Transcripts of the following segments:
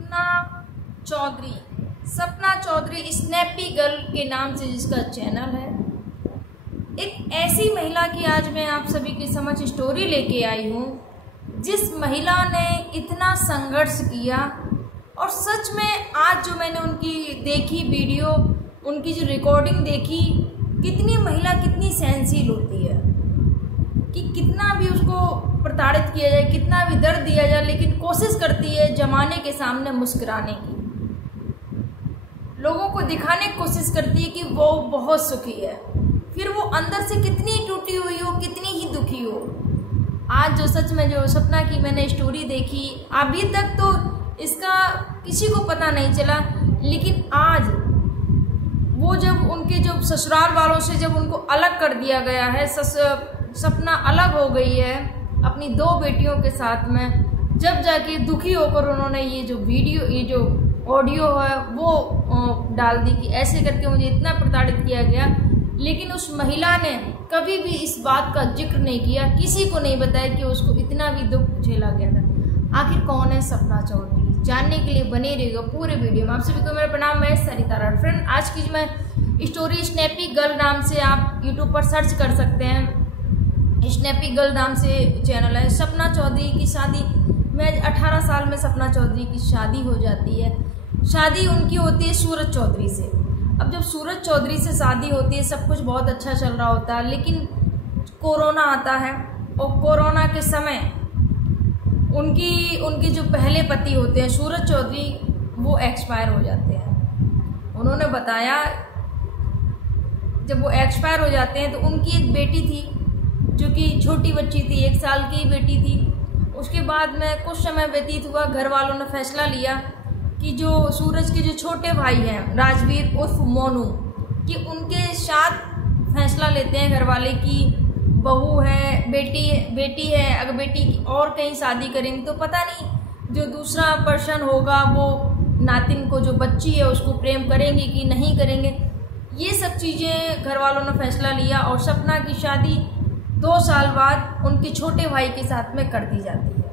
Sapna Chaudhary. Sapna Chaudhary snappy girl के नाम से जिसका चैनल है, एक ऐसी महिला की आज मैं आप सभी के समझ स्टोरी लेके आई हूँ, जिस महिला ने इतना संघर्ष किया। और सच में आज जो मैंने उनकी देखी वीडियो, उनकी जो रिकॉर्डिंग देखी, कितनी महिला कितनी सहनशील होती है कि कितना भी उसको प्रताड़ित किया जाए, कितना भी दर्द दिया जाए, लेकिन कोशिश करती है जमाने के सामने मुस्कुराने की, लोगों को दिखाने की कोशिश करती है कि वो बहुत सुखी है, फिर वो अंदर से कितनी टूटी हुई हो, कितनी ही दुखी हो। आज जो सच में जो सपना की मैंने स्टोरी देखी, अभी तक तो इसका किसी को पता नहीं चला, लेकिन आज वो जब उनके जो ससुराल वालों से जब उनको अलग कर दिया गया है, सपना अलग हो गई है अपनी 2 बेटियों के साथ में, जब जाके दुखी होकर उन्होंने ये जो वीडियो, ये जो ऑडियो है वो डाल दी कि ऐसे करके मुझे इतना प्रताड़ित किया गया। लेकिन उस महिला ने कभी भी इस बात का जिक्र नहीं किया, किसी को नहीं बताया कि उसको इतना भी दुख झेला गया था। आखिर कौन है सपना चौधरी, जानने के लिए बने रहिएगा पूरे वीडियो में। आप सभी को मेरा प्रणाम, मैं सरिता राठ। फ्रेंड, आज की जो मैं स्टोरी स्नैपी गर्ल नाम से आप यूट्यूब पर सर्च कर सकते हैं, स्नैपी गर्ल नाम से चैनल है। सपना चौधरी की शादी में 18 साल में सपना चौधरी की शादी हो जाती है। शादी उनकी होती है सूरज चौधरी से। अब जब सूरज चौधरी से शादी होती है, सब कुछ बहुत अच्छा चल रहा होता है, लेकिन कोरोना आता है और कोरोना के समय उनकी जो पहले पति होते हैं सूरज चौधरी, वो एक्सपायर हो जाते हैं। उन्होंने बताया जब वो एक्सपायर हो जाते हैं तो उनकी एक बेटी थी जो कि छोटी बच्ची थी, 1 साल की बेटी थी। उसके बाद में कुछ समय व्यतीत हुआ, घर वालों ने फैसला लिया कि जो सूरज के जो छोटे भाई हैं राजवीर उर्फ मोनू, कि उनके साथ फैसला लेते हैं घर वाले कि बहू है, बेटी है, अगर बेटी की और कहीं शादी करेंगे तो पता नहीं जो दूसरा पर्सन होगा वो नातिन को, जो बच्ची है उसको प्रेम करेंगे कि नहीं करेंगे। ये सब चीज़ें घर वालों ने फैसला लिया और सपना की शादी 2 साल बाद उनके छोटे भाई के साथ में कर दी जाती है।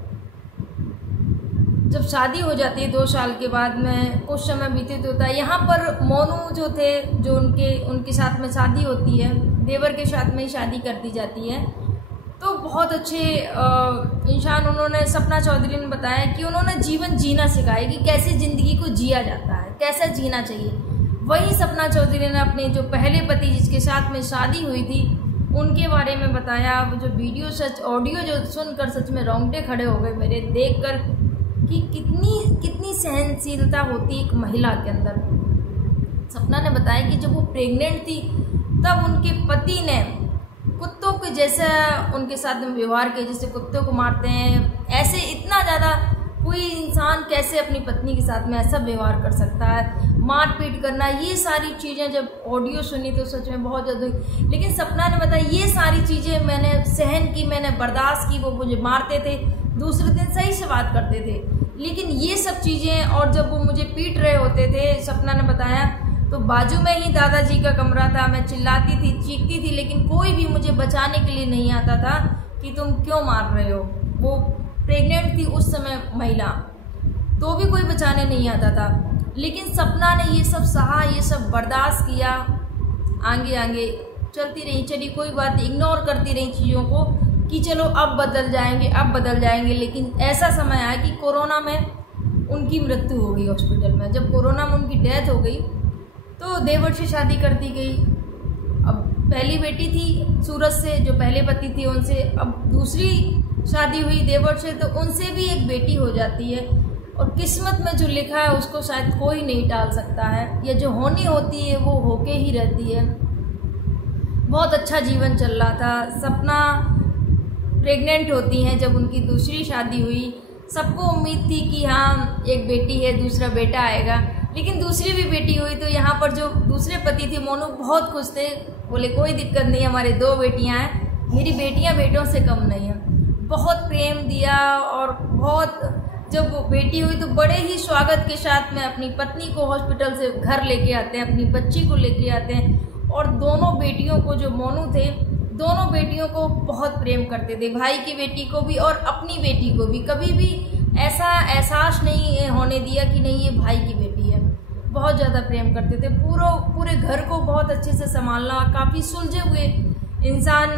जब शादी हो जाती है 2 साल के बाद में कुछ समय व्यतीत होता है, यहाँ पर मोनू जो थे, जो उनके साथ में शादी होती है, देवर के साथ में ही शादी कर दी जाती है। तो बहुत अच्छे इंसान, उन्होंने सपना चौधरी ने बताया कि उन्होंने जीवन जीना सिखाया कि कैसे ज़िंदगी को जिया जाता है, कैसा जीना चाहिए। वही सपना चौधरी ने अपने जो पहले पति जिसके साथ में शादी हुई थी उनके बारे में बताया। वो जो वीडियो सच ऑडियो जो सुनकर सच में रोंगटे खड़े हो गए मेरे, देखकर कि कितनी सहनशीलता होती एक महिला के अंदर। सपना ने बताया कि जब वो प्रेग्नेंट थी तब उनके पति ने कुत्तों के जैसा उनके साथ में व्यवहार किया, जैसे कुत्तों को मारते हैं, ऐसे इतना ज़्यादा कोई इंसान कैसे अपनी पत्नी के साथ में ऐसा व्यवहार कर सकता है, मार पीट करना, ये सारी चीज़ें जब ऑडियो सुनी तो सच में बहुत ज़्यादा। लेकिन सपना ने बताया ये सारी चीज़ें मैंने सहन की, मैंने बर्दाश्त की। वो मुझे मारते थे, दूसरे दिन सही से बात करते थे, लेकिन ये सब चीज़ें, और जब वो मुझे पीट रहे होते थे, सपना ने बताया, तो बाजू में ही दादाजी का कमरा था, मैं चिल्लाती थी, चीखती थी, लेकिन कोई भी मुझे बचाने के लिए नहीं आता था कि तुम क्यों मार रहे हो। वो प्रेग्नेंट थी उस समय महिला, तो भी कोई बचाने नहीं आता था। लेकिन सपना ने ये सब सहा, ये सब बर्दाश्त किया, आगे चलती रही, चली कोई बात, इग्नोर करती रही चीज़ों को कि चलो अब बदल जाएंगे, अब बदल जाएंगे। लेकिन ऐसा समय आया कि कोरोना में उनकी मृत्यु हो गई हॉस्पिटल में। जब कोरोना में उनकी डेथ हो गई तो देवर से शादी कर दी गई। अब पहली बेटी थी सूरज से, जो पहले पति थे उनसे, अब दूसरी शादी हुई देवर से, तो उनसे भी एक बेटी हो जाती है। और किस्मत में जो लिखा है उसको शायद कोई नहीं टाल सकता है, या जो होनी होती है वो होके ही रहती है। बहुत अच्छा जीवन चल रहा था। सपना प्रेग्नेंट होती हैं जब उनकी दूसरी शादी हुई। सबको उम्मीद थी कि हाँ एक बेटी है, दूसरा बेटा आएगा, लेकिन दूसरी भी बेटी हुई। तो यहाँ पर जो दूसरे पति थे मोनू बहुत खुश थे, बोले कोई दिक्कत नहीं, हमारे 2 बेटियाँ हैं, मेरी बेटियाँ बेटों से कम नहीं हैं। बहुत प्रेम दिया, और बहुत जब वो बेटी हुई तो बड़े ही स्वागत के साथ में अपनी पत्नी को हॉस्पिटल से घर लेके आते हैं, अपनी बच्ची को लेके आते हैं। और दोनों बेटियों को, जो मोनू थे, दोनों बेटियों को बहुत प्रेम करते थे, भाई की बेटी को भी और अपनी बेटी को भी। कभी भी ऐसा एहसास नहीं होने दिया कि नहीं ये भाई की बेटी है। बहुत ज़्यादा प्रेम करते थे, पूरे घर को बहुत अच्छे से संभालना। काफ़ी सुलझे हुए इंसान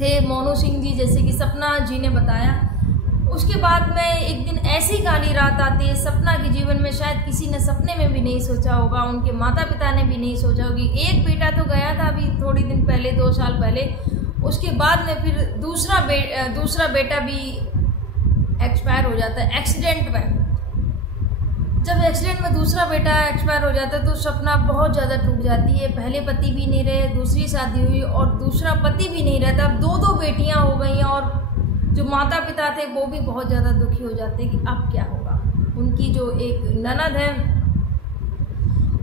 थे मोनू सिंह जी, जैसे कि सपना जी ने बताया। उसके बाद में एक दिन ऐसी काली रात आती है सपना के जीवन में, शायद किसी ने सपने में भी नहीं सोचा होगा, उनके माता पिता ने भी नहीं सोचा होगी। एक बेटा तो गया था अभी थोड़ी दिन पहले, 2 साल पहले। उसके बाद में फिर दूसरा बेटा भी एक्सपायर हो जाता है एक्सीडेंट में। जब एक्सीडेंट में दूसरा बेटा एक्सपायर हो जाता है तो सपना बहुत ज़्यादा टूट जाती है। पहले पति भी नहीं रहे, दूसरी शादी हुई और दूसरा पति भी नहीं रहता, अब 2 बेटियां हो गई और जो माता पिता थे वो भी बहुत ज़्यादा दुखी हो जाते हैं कि अब क्या होगा। उनकी जो एक ननद है,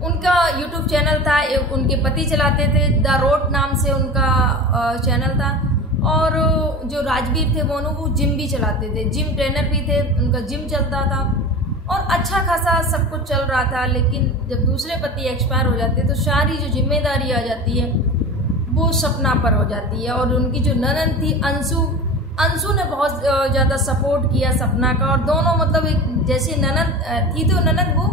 उनका यूट्यूब चैनल था, उनके पति चलाते थे, द रोड नाम से उनका चैनल था। और जो राजवीर थे मोनू, वो जिम भी चलाते थे, जिम ट्रेनर भी थे, उनका जिम चलता था और अच्छा खासा सब कुछ चल रहा था। लेकिन जब दूसरे पति एक्सपायर हो जाते तो सारी जो जिम्मेदारी आ जाती है वो सपना पर हो जाती है। और उनकी जो ननद थी अंशु ने बहुत ज़्यादा सपोर्ट किया सपना का, और दोनों मतलब एक जैसे ननद थी तो ननद वो,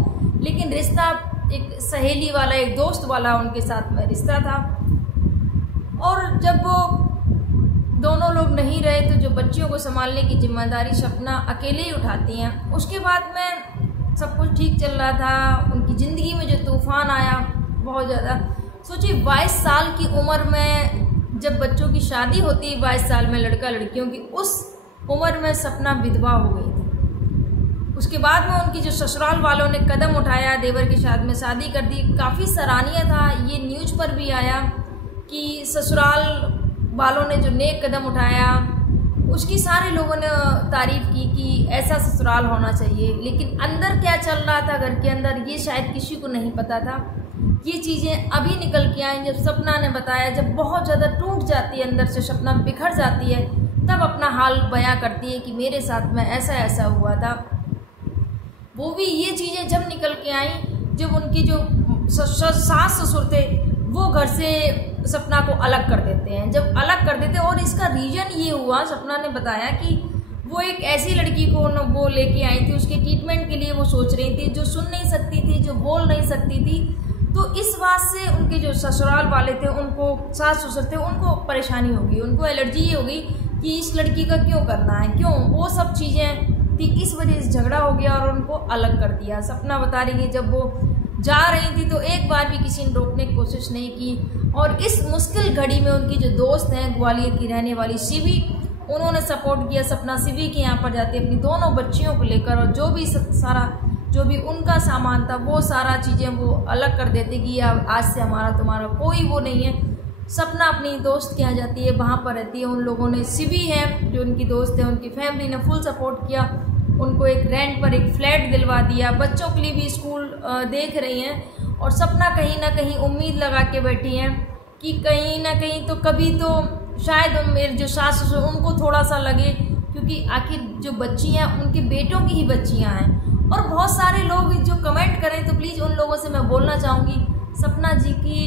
लेकिन रिश्ता एक सहेली वाला, एक दोस्त वाला उनके साथ में रिश्ता था। और जब वो दोनों लोग नहीं रहे तो जो बच्चियों को संभालने की जिम्मेदारी सपना अकेले ही उठाती हैं। उसके बाद में सब कुछ ठीक चल रहा था। उनकी ज़िंदगी में जो तूफान आया बहुत ज़्यादा, सोचिए 22 साल की उम्र में जब बच्चों की शादी होती है, 22 साल में लड़का लड़कियों की, उस उम्र में सपना विधवा हो गई थी। उसके बाद में उनकी जो ससुराल वालों ने कदम उठाया, देवर के साथ में शादी कर दी, काफ़ी सराहनीय था। ये न्यूज़ पर भी आया कि ससुराल वालों ने जो नेक कदम उठाया उसकी सारे लोगों ने तारीफ़ की कि ऐसा ससुराल होना चाहिए। लेकिन अंदर क्या चल रहा था घर के अंदर, ये शायद किसी को नहीं पता था। ये चीज़ें अभी निकल के आई जब सपना ने बताया। जब बहुत ज़्यादा टूट जाती है अंदर से, सपना बिखर जाती है, तब अपना हाल बयां करती है कि मेरे साथ में ऐसा ऐसा हुआ था। वो भी ये चीज़ें जब निकल के आई, जब उनकी जो सास ससुर थे वो घर से सपना को अलग कर देते हैं। जब अलग कर देते, और इसका रीज़न ये हुआ, सपना ने बताया कि वो एक ऐसी लड़की को वो लेके आई थी, उसके ट्रीटमेंट के लिए वो सोच रही थी, जो सुन नहीं सकती थी, जो बोल नहीं सकती थी। तो इस बात से उनके जो ससुराल वाले थे, उनको सास ससुर थे, उनको परेशानी होगी, उनको एलर्जी ये होगी कि इस लड़की का क्यों करना है, क्यों, वो सब चीज़ें थी। इस वजह से झगड़ा हो गया और उनको अलग कर दिया। सपना बता रही है जब वो जा रही थी तो एक बार भी किसी ने रोकने की कोशिश नहीं की। और इस मुश्किल घड़ी में उनकी जो दोस्त हैं ग्वालियर की रहने वाली शिवी, उन्होंने सपोर्ट किया। सपना शिवी के यहाँ पर जाती अपनी दोनों बच्चियों को लेकर, और जो भी सारा जो भी उनका सामान था वो सारा चीज़ें वो अलग कर देते कि आज से हमारा तुम्हारा कोई वो नहीं है। सपना अपनी दोस्त के यहाँ जाती है, वहाँ पर रहती है। उन लोगों ने, शिवी है जो उनकी दोस्त है, उनकी फैमिली ने फुल सपोर्ट किया, उनको एक रेंट पर एक फ्लैट दिलवा दिया, बच्चों के लिए भी स्कूल देख रही हैं। और सपना कहीं ना कहीं उम्मीद लगा के बैठी हैं कि कहीं ना कहीं तो कभी तो शायद मेरे जो सास ससुर उनको थोड़ा सा लगे, क्योंकि आखिर जो बच्ची हैं उनके बेटों की ही बच्चियां हैं। और बहुत सारे लोग जो कमेंट करें तो प्लीज़ उन लोगों से मैं बोलना चाहूँगी, सपना जी की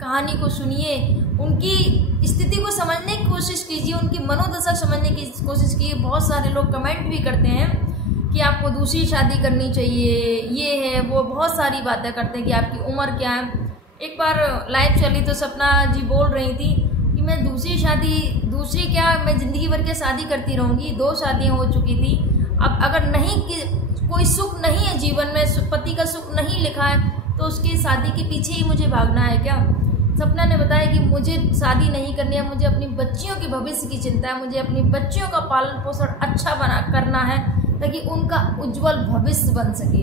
कहानी को सुनिए, उनकी स्थिति को समझने की कोशिश कीजिए, उनकी मनोदशा समझने की कोशिश कीजिए। बहुत सारे लोग कमेंट भी करते हैं कि आपको दूसरी शादी करनी चाहिए, ये है वो, बहुत सारी बातें करते हैं कि आपकी उम्र क्या है। एक बार लाइव चली तो सपना जी बोल रही थी कि मैं दूसरी क्या, मैं ज़िंदगी भर के शादी करती रहूँगी, 2 शादियाँ हो चुकी थी। अब अगर नहीं कि कोई सुख नहीं है जीवन में, पति का सुख नहीं लिखा है, तो उसकी शादी के पीछे ही मुझे भागना है क्या। सपना ने बताया कि मुझे शादी नहीं करनी है, मुझे अपनी बच्चियों के भविष्य की चिंता है, मुझे अपनी बच्चियों का पालन पोषण अच्छा करना है ताकि उनका उज्जवल भविष्य बन सके।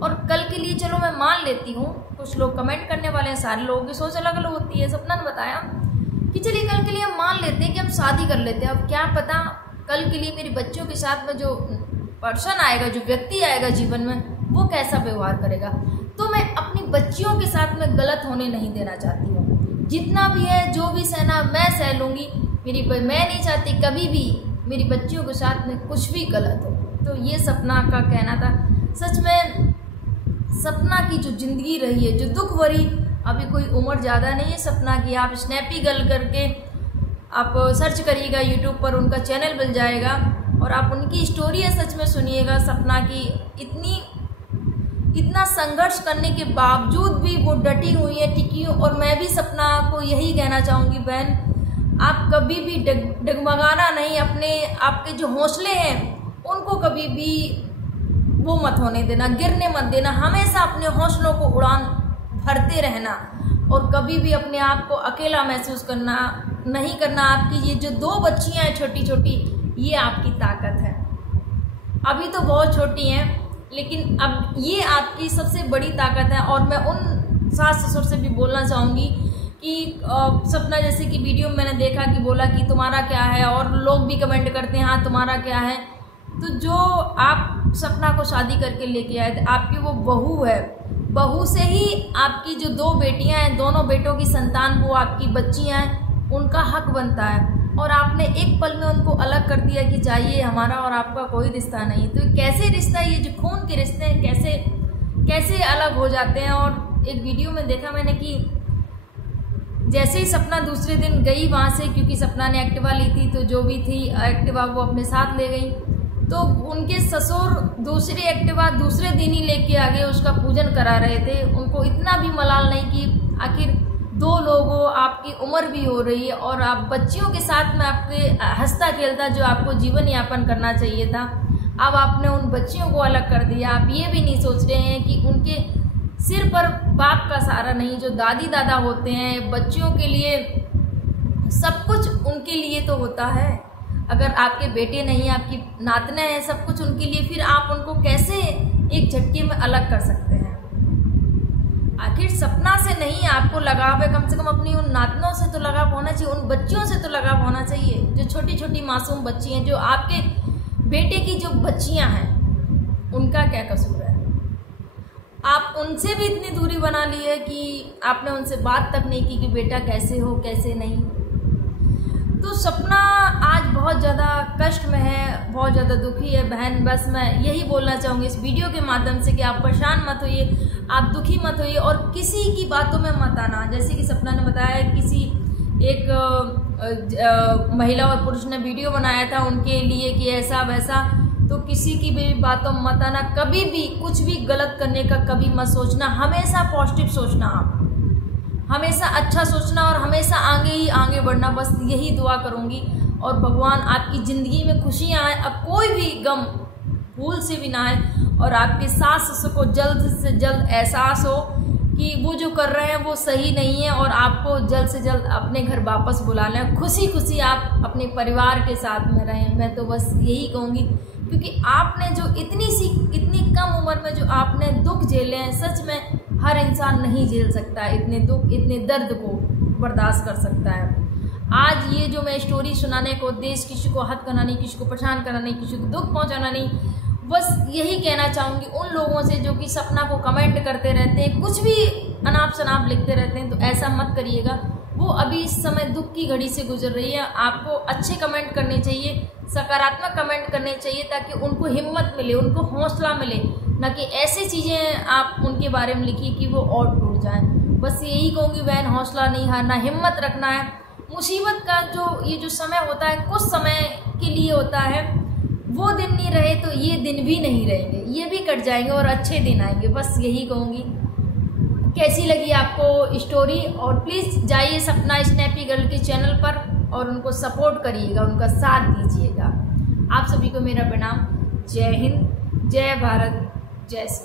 और कल के लिए चलो मैं मान लेती हूँ, कुछ लोग कमेंट करने वाले हैं, सारे लोगों की सोच अलग अलग होती है। सपना ने बताया कि चलिए कल के लिए हम मान लेते हैं कि हम शादी कर लेते हैं। अब क्या पता कल के लिए मेरी बच्चियों के साथ में जो पर्सन आएगा, जो व्यक्ति आएगा जीवन में, वो कैसा व्यवहार करेगा। तो मैं अपनी बच्चियों के साथ में गलत होने नहीं देना चाहती हूँ। जितना भी है, जो भी सहना मैं सह लूँगी। मैं नहीं चाहती कभी भी मेरी बच्चियों के साथ में कुछ भी गलत हो। तो ये सपना का कहना था। सच में सपना की जो ज़िंदगी रही है, जो दुख भरी, अभी कोई उम्र ज़्यादा नहीं है सपना की। आप स्नैपी गर्ल करके आप सर्च करिएगा यूट्यूब पर, उनका चैनल मिल जाएगा। और आप उनकी स्टोरी सच में सुनिएगा। सपना की इतना संघर्ष करने के बावजूद भी वो डटी हुई है, टिकी। और मैं भी सपना को यही कहना चाहूँगी, बहन आप कभी भी डगमगाना नहीं, आपके जो हौसले हैं उनको कभी भी वो मत होने देना, गिरने मत देना। हमेशा अपने हौसलों को उड़ान भरते रहना और कभी भी अपने आप को अकेला महसूस नहीं करना। आपकी ये जो 2 बच्चियां हैं छोटी छोटी, ये आपकी ताकत है। अभी तो बहुत छोटी हैं, लेकिन अब ये आपकी सबसे बड़ी ताकत है। और मैं उन सास ससुर से भी बोलना चाहूँगी कि सपना जैसे कि वीडियो में मैंने देखा कि बोला कि तुम्हारा क्या है, और लोग भी कमेंट करते हैं हाँ तुम्हारा क्या है। तो जो आप सपना को शादी करके लेके आए थे, आपकी वो बहू है, बहू से ही आपकी जो 2 बेटियां हैं, दोनों बेटों की संतान वो आपकी बच्चियां हैं, उनका हक बनता है। और आपने एक पल में उनको अलग कर दिया कि जाइए, हमारा और आपका कोई रिश्ता नहीं। तो कैसे रिश्ता, ये जो खून के रिश्ते हैं कैसे अलग हो जाते हैं। और एक वीडियो में देखा मैंने कि जैसे ही सपना दूसरे दिन गई वहाँ से, क्योंकि सपना ने एक्टिवा ली थी, तो जो भी थी एक्टिवा वो अपने साथ ले गई, तो उनके ससुर दूसरी एक्टिवा दूसरे दिन ही लेके आ गए, उसका पूजन करा रहे थे। उनको इतना भी मलाल नहीं कि आखिर 2 लोगों, आपकी उम्र भी हो रही है और आप बच्चियों के साथ में आपके हंसता खेलता जो आपको जीवन यापन करना चाहिए था, अब आपने उन बच्चियों को अलग कर दिया। आप ये भी नहीं सोच रहे हैं कि उनके सिर पर बाप का सहारा नहीं, जो दादी दादा होते हैं बच्चियों के लिए, सब कुछ उनके लिए तो होता है। अगर आपके बेटे नहीं, आपकी नातने हैं, सब कुछ उनके लिए, फिर आप उनको कैसे एक झटके में अलग कर सकते हैं। आखिर सपना से नहीं आपको लगाव है, कम से कम अपनी उन नातनों से तो लगाव होना चाहिए, उन बच्चियों से तो लगाव होना चाहिए जो छोटी छोटी मासूम बच्ची हैं। जो आपके बेटे की जो बच्चियां हैं, उनका क्या कसूर है? आप उनसे भी इतनी दूरी बना ली है कि आपने उनसे बात तक नहीं की कि बेटा कैसे हो कैसे नहीं। तो सपना आज बहुत ज़्यादा कष्ट में है, बहुत ज़्यादा दुखी है। बहन बस मैं यही बोलना चाहूँगी इस वीडियो के माध्यम से कि आप परेशान मत होइए, आप दुखी मत होइए और किसी की बातों में मत आना। जैसे कि सपना ने बताया, किसी एक महिला और पुरुष ने वीडियो बनाया था उनके लिए कि ऐसा वैसा, तो किसी की भी बातों में मत आना। कभी भी कुछ भी गलत करने का कभी मत सोचना, हमेशा पॉजिटिव सोचना, आप हमेशा अच्छा सोचना और हमेशा आगे ही आगे बढ़ना। बस यही दुआ करूँगी और भगवान आपकी ज़िंदगी में खुशियाँ आए, अब कोई भी गम भूल से भी ना आए और आपके सास ससुर को जल्द से जल्द एहसास हो कि वो जो कर रहे हैं वो सही नहीं है और आपको जल्द से जल्द अपने घर वापस बुला लें। खुशी खुशी आप अपने परिवार के साथ में रहें। मैं तो बस यही कहूँगी, क्योंकि आपने जो इतनी कम उम्र में जो आपने दुख झेले हैं, सच में हर इंसान नहीं झेल सकता है इतने दुख, इतने दर्द को बर्दाश्त कर सकता है। आज ये जो मैं स्टोरी सुनाने को उद्देश्य किसी को हद करना नहीं, किसी को परेशान करना नहीं, किसी को दुख पहुंचाना नहीं, बस यही कहना चाहूँगी उन लोगों से जो कि सपना को कमेंट करते रहते हैं, कुछ भी अनाप शनाप लिखते रहते हैं, तो ऐसा मत करिएगा। वो अभी इस समय दुख की घड़ी से गुजर रही है। आपको अच्छे कमेंट करने चाहिए, सकारात्मक कमेंट करने चाहिए, ताकि उनको हिम्मत मिले, उनको हौसला मिले, ना कि ऐसी चीज़ें आप उनके बारे में लिखिए कि वो और टूट जाएं। बस यही कहूँगी बहन, हौसला नहीं हारना, हिम्मत रखना है। मुसीबत का ये जो समय होता है कुछ समय के लिए होता है, वो दिन नहीं रहे तो ये दिन भी नहीं रहेंगे, ये भी कट जाएंगे और अच्छे दिन आएंगे। बस यही कहूँगी। कैसी लगी आपको स्टोरी? और प्लीज़ जाइए सपना स्नैपी गर्ल के चैनल पर और उनको सपोर्ट करिएगा, उनका साथ दीजिएगा। आप सभी को मेरा प्रणाम। जय हिंद, जय भारत, जय श्री।